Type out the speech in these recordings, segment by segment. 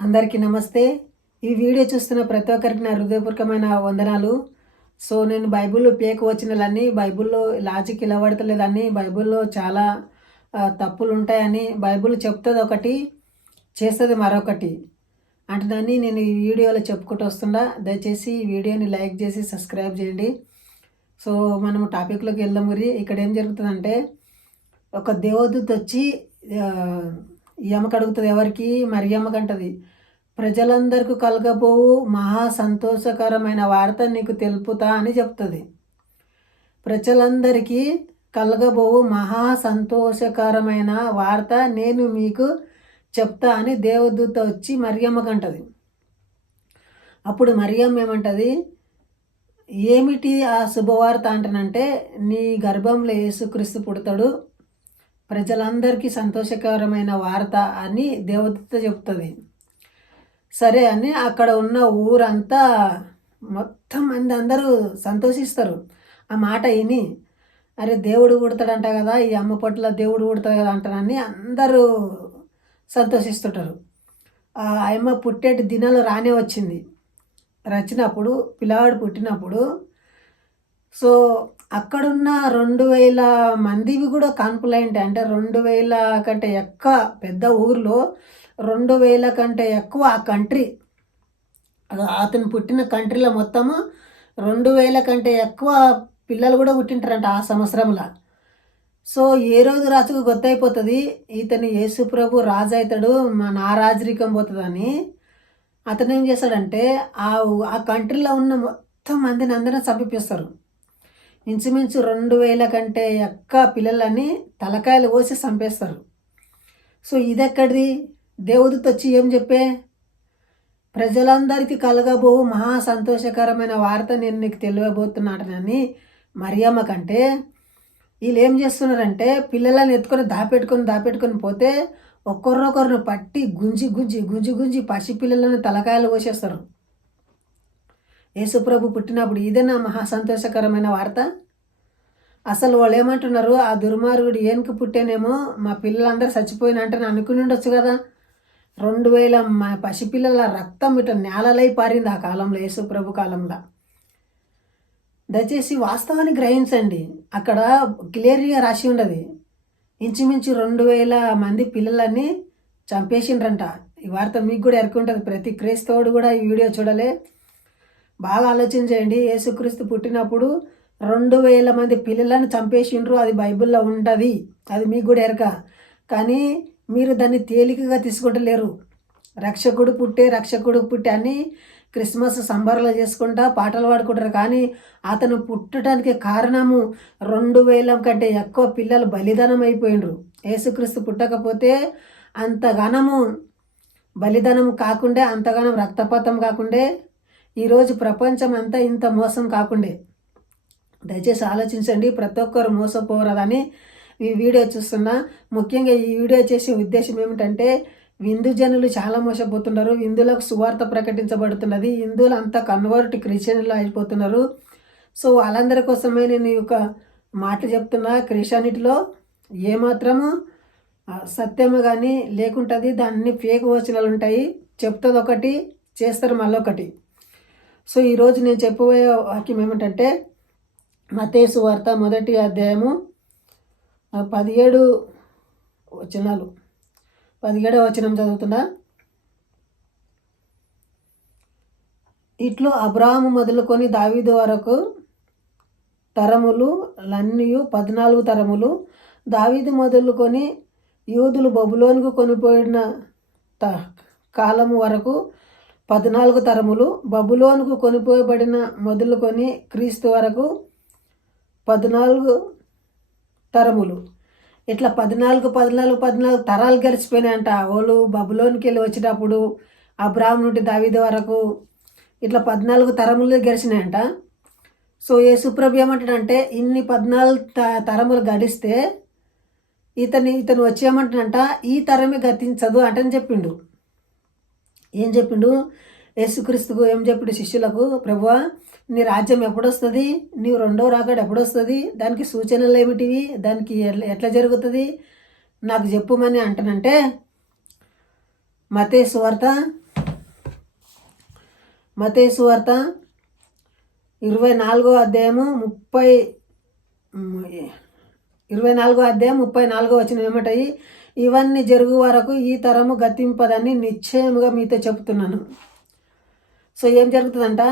అందరికీ నమస్తే. ఈ వీడియో చూస్తున్న ప్రతి ఒక్కరికి నా హృదయపూర్వకమైన వందనాలు. నేను బైబిల్‌లో వచనాలన్నీ బైబిల్‌లో లాజిక్ ఇలా పడతలేదని, బైబిల్‌లో చాలా తప్పులుంటాయని బైబిల్ చెప్తుంది ఒకటి, చేస్తుంది మరొకటి అంటదని నేను ఈ వీడియోలో చెప్పుకుంటూ వస్తున్నా. దయచేసి ఈ వీడియోని లైక్ చేసి సబ్స్క్రైబ్ చేయండి. మనము టాపిక్‌లోకి వెళ్దాం. ఇక్కడ ఏం జరుగుతుందంటే, ఒక దేవదూత వచ్చి ఈ అమ్మకు అడుగుతుంది. ఎవరికి? మరియమ్మకి అంటది. ప్రజలందరికీ కలగబోవు మహా సంతోషకరమైన వార్త నీకు తెలుపుతా అని చెప్తుంది. ప్రజలందరికీ కలగబోవు మహా సంతోషకరమైన వార్త నేను మీకు చెప్తా అని దేవదూత వచ్చి మరియమ్మకి అంటది. అప్పుడు మరియమ్మ ఏమంటది? ఏమిటి ఆ శుభవార్త అంటనంటే, నీ గర్భంలో యేసుక్రీస్తు పుడతాడు, ప్రజలందరికీ సంతోషకరమైన వార్త అని దేవదూత చెప్తుంది. సరే అని అక్కడ ఉన్న ఊరంతా మొత్తం మంది అందరూ సంతోషిస్తారు ఆ మాట విని. అరే, దేవుడు పుడతాడంట కదా, ఈ అమ్మ పట్ల దేవుడు పుడతాడు కదా అంటారని అందరూ సంతోషిస్తుంటారు. ఆ అమ్మ పుట్టేటి దినాలు రానే వచ్చింది. రచినప్పుడు పిల్లవాడు పుట్టినప్పుడు అక్కడున్న 2000 మందివి కూడా కాన్పులైంట్. అంటే 2000 కంటే ఎక్కువ పెద్ద ఊర్లో 2000 కంటే ఎక్కువ ఆ కంట్రీ, అతను పుట్టిన కంట్రీలో మొత్తము 2000 కంటే ఎక్కువ పిల్లలు కూడా పుట్టింటారంట ఆ సంవత్సరంలో. ఏ రోజు రాజుకు గొత్తైపోతుంది, ఇతని యేసు ప్రభు రాజు అవుతాడు, నా రాజరికం పోతుందని. అతను ఏం చేస్తాడంటే ఆ కంట్రీలో ఉన్న మొత్తం మందిని అందరం చంపిస్తారు. ఇంచుమించు 2000 కంటే ఎక్కువ పిల్లలని తలకాయలు కోసి చంపేస్తారు. ఇది ఎక్కడిది? దేవదూత వచ్చి ఏం చెప్పే? ప్రజలందరికీ కలగబోవు మహా సంతోషకరమైన వార్త నేను నీకు తెలియబోతున్నాడనని మరియమ్మ కంటే, వీళ్ళు ఏం చేస్తున్నారంటే పిల్లలని ఎత్తుకొని దాపెట్టుకొని పోతే ఒక్కరినొకరిని పట్టి గుంజి పసి పిల్లలను తలకాయలు కోసేస్తారు. యేసుప్రభు పుట్టినప్పుడు ఇదేనా మహా సంతోషకరమైన వార్త? అసలు వాళ్ళు ఏమంటున్నారు? ఆ దుర్మార్గుడు ఏనుకు పుట్టేనేమో మా పిల్లలందరూ చచ్చిపోయినంటే అనుకుని ఉండొచ్చు కదా. 2000 పసిపిల్లల రక్తం ఇట్లా నేలలై పారింది ఆ కాలంలో, యేసుప్రభు కాలంలో. దయచేసి వాస్తవాన్ని గ్రహించండి. అక్కడ క్లియర్గా రాసి ఉండదు, ఇంచుమించు 2000 మంది పిల్లలని చంపేసిండ్రంట. ఈ వార్త మీకు కూడా ఎరుకుంటుంది. ప్రతి క్రైస్తవుడు కూడా ఈ వీడియో చూడలే, బాగా ఆలోచన చేయండి. యేసుక్రీస్తు పుట్టినప్పుడు 2000 మంది పిల్లలను చంపేసిండ్రు. అది బైబిల్లో ఉంటుంది, అది మీకు కూడా ఎరక. కానీ మీరు దాన్ని తేలికగా తీసుకుంటలేరు. రక్షకుడు పుట్టే అని క్రిస్మస్ సంబరాలు చేసుకుంటా పాటలు పాడుకుంటారు. కానీ అతను పుట్టడానికి కారణము 2000 కంటే ఎక్కువ పిల్లలు బలిదానం అయిపోయిండ్రు. యేసుక్రీస్తు పుట్టకపోతే అంతగానము బలిదానం కాకుండే, అంతగానం రక్తపాతం కాకుండే, ఈరోజు ప్రపంచం అంతా ఇంత మోసం కాకుండే. దయచేసి ఆలోచించండి. ప్రతి ఒక్కరు మోసపోరాదని ఈ వీడియో చూస్తున్నా. ముఖ్యంగా ఈ వీడియో చేసే ఉద్దేశం ఏమిటంటే, హిందూ జనులు చాలా మోసపోతున్నారు. హిందువులకు సువార్త ప్రకటించబడుతున్నది, హిందువులు అంతా కన్వర్ట్ క్రిస్టియన్లు అయిపోతున్నారు. వాళ్ళందరి కోసమే నేను ఈ యొక్క మాట చెప్తున్నా. క్రిస్టియానిటీలో ఏమాత్రము సత్యము కానీ లేకుంటుంది, దాన్ని ఫేక్ వచనాలు ఉంటాయి. చెప్తుంది ఒకటి, చేస్తారు మళ్ళొకటి. ఈరోజు నేను చెప్పబోయే వాక్యం ఏమిటంటే, మత్తయి సువార్త 1వ అధ్యాయము 17వ వచనం చదువుతున్నా. ఇట్లు అబ్రాహాము మొదలుకొని దావీదు వరకు తరములు లన్నీయు 14 తరములు. దావీదు మొదలుకొని యూదులు బబులోనుకు కొనిపోయిన కాలము వరకు 14 తరములు. బబులోనుకు కొనిపోయబడిన మొదలుకొని క్రీస్తు వరకు 14 తరములు. ఇట్లా 14 తరాలు గడిచిపోయినాయంట. వాళ్ళు బబులోనికి వెళ్ళి వచ్చేటప్పుడు అబ్రాహాము నుండి దావీదు వరకు ఇట్లా 14 తరములు గడిచినాయంట. యేసుప్రభు ఏమంటాడంటే, ఇన్ని 14 తరములు గడిస్తే ఇతను వచ్చేయమంటాడంట, ఈ తరమే గతించదు అంటని చెప్పిండు. ఏం చెప్పిండు? యేసుక్రీస్తుకు ఏం చెప్పిండు శిష్యులకు? ప్రభువా, నీ రాజ్యం ఎప్పుడొస్తుంది? నీవు రెండో రాకడ ఎప్పుడొస్తుంది? దానికి సూచనలు ఏమిటివి? దానికి ఎట్లా జరుగుతుంది నాకు చెప్పుమని అంటానంటే, మత్తయి సువార్త మత్తయి సువార్త 24వ అధ్యాయము 34వ వచనం ఏమంటాయి? ఇవన్నీ జరుగు వరకు ఈ తరము గతింపదని నిశ్చయముగా మీతో చెప్తున్నాను. సో ఏం జరుగుతుందంట?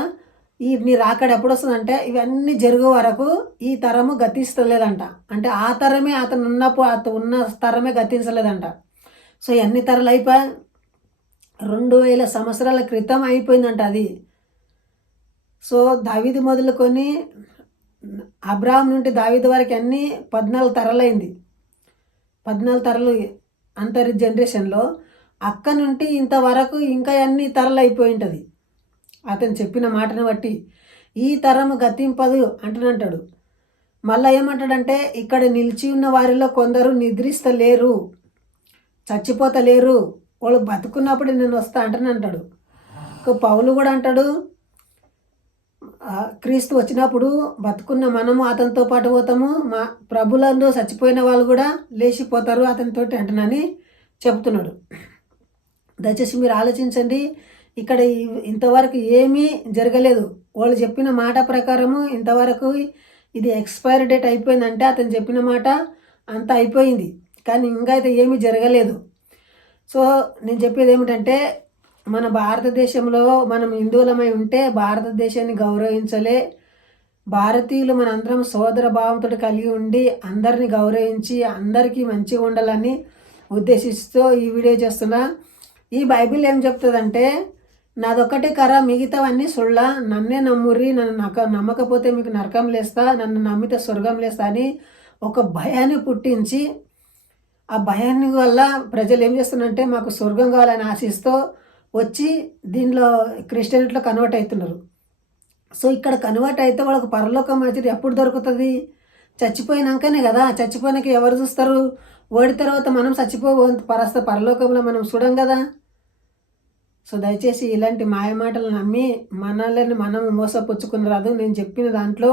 నీ రాకడ ఎప్పుడు వస్తుందంటే ఇవన్నీ జరుగు వరకు ఈ తరము గతిస్తలేదంట. అంటే ఆ తరమే అతను ఉన్న తరమే గతించలేదంట. సో ఎన్ని తరాలు అయిపోయా? 2000 సంవత్సరాల క్రితం అయిపోయిందంట అది. సో దావీదు మొదలుకొని అబ్రాహం నుండి దావీదు వరకు అన్నీ 14 తరాలైంది. 14 తరాలు అంతరి జనరేషన్లో. అక్క నుండి ఇంతవరకు ఇంకా అన్ని తరాలు అయిపోయి ఉంటుంది. అతను చెప్పిన మాటను బట్టి ఈ తరము గతింపదు అంటాడు. మళ్ళీ ఏమంటాడంటే ఇక్కడ నిలిచి ఉన్న వారిలో కొందరు నిద్రిస్తలేరు, చచ్చిపోతలేరు, వాళ్ళు బతుకున్నప్పుడు నేను వస్తా అంటాడు. పౌలు కూడా అంటాడు, క్రీస్తు వచ్చినప్పుడు బతుకున్న మనము అతనితో పాటు పోతాము, మా ప్రభులందు చచ్చిపోయిన వాళ్ళు కూడా లేచిపోతారు అతనితోటి అంటున్నాని చెప్తున్నాడు. దయచేసి మీరు ఆలోచించండి. ఇక్కడ ఇంతవరకు ఏమీ జరగలేదు. వాళ్ళు చెప్పిన మాట ప్రకారము ఇంతవరకు ఇది ఎక్స్పైరీ డేట్ అయిపోయిందంటే అతను చెప్పిన మాట అంతా అయిపోయింది, కానీ ఇంకా అయితే ఏమీ జరగలేదు. సో నేను చెప్పేది ఏమిటంటే మన భారతదేశంలో మనం హిందువులమై ఉంటే భారతదేశాన్ని గౌరవించలే. భారతీయులు మనందరం సోదర భావంతో కలిగి ఉండి అందరిని గౌరవించి అందరికీ మంచిగా ఉండాలని ఉద్దేశిస్తూ ఈ వీడియో చేస్తున్నా. ఈ బైబిల్ ఏం చెప్తుందంటే నాదొక్కటే కర, మిగతావన్నీ సుళ్ళ, నన్నే నమ్ముర్రి, నన్ను నమ్మకపోతే మీకు నరకం లేస్తా, నన్ను నమ్మితే స్వర్గం లేస్తా అని ఒక భయాన్ని పుట్టించి ఆ భయాన్ని వల్ల ప్రజలు ఏం చేస్తున్నారంటే మాకు స్వర్గం కావాలని ఆశిస్తూ వచ్చి దీనిలో క్రిస్టియనిటీలో కన్వర్ట్ అవుతున్నారు. సో ఇక్కడ కన్వర్ట్ అయితే వాళ్ళకు పరలోకం వచ్చి ఎప్పుడు దొరుకుతుంది? చచ్చిపోయినాకనే కదా. చచ్చిపోయినాక ఎవరు చూస్తారు? ఓడి తర్వాత మనం పరలోకంలో మనం చూడం కదా. సో దయచేసి ఇలాంటి మాయమాటలు నమ్మి మనల్ని మనం మోసపుచ్చుకుని రాదు. నేను చెప్పిన దాంట్లో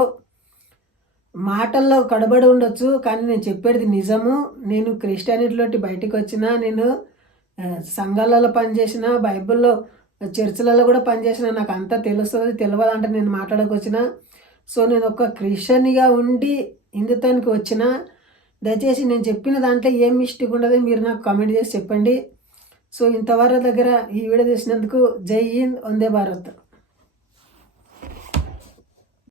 మాటల్లో కడబడి ఉండొచ్చు, కానీ నేను చెప్పేది నిజము. నేను క్రిస్టియానిటీలోకి బయటికి వచ్చిన, నేను సంఘాలలో పనిచేసిన, బైబిల్లో చర్చిలలో కూడా పనిచేసిన, నాకు అంతా తెలుస్తుంది. తెలియదంటే నేను మాట్లాడకొచ్చిన. సో నేను ఒక క్రిస్టియన్గా ఉండి హిందుత్వానికి వచ్చిన. దయచేసి నేను చెప్పిన దాంట్లో ఏం మిస్టేక్ ఉండదు మీరు నాకు కామెంట్ చేసి చెప్పండి. సో ఇంతవరకు దగ్గర ఈ వీడియో చేసినందుకు జై హింద్, వందే భారత్.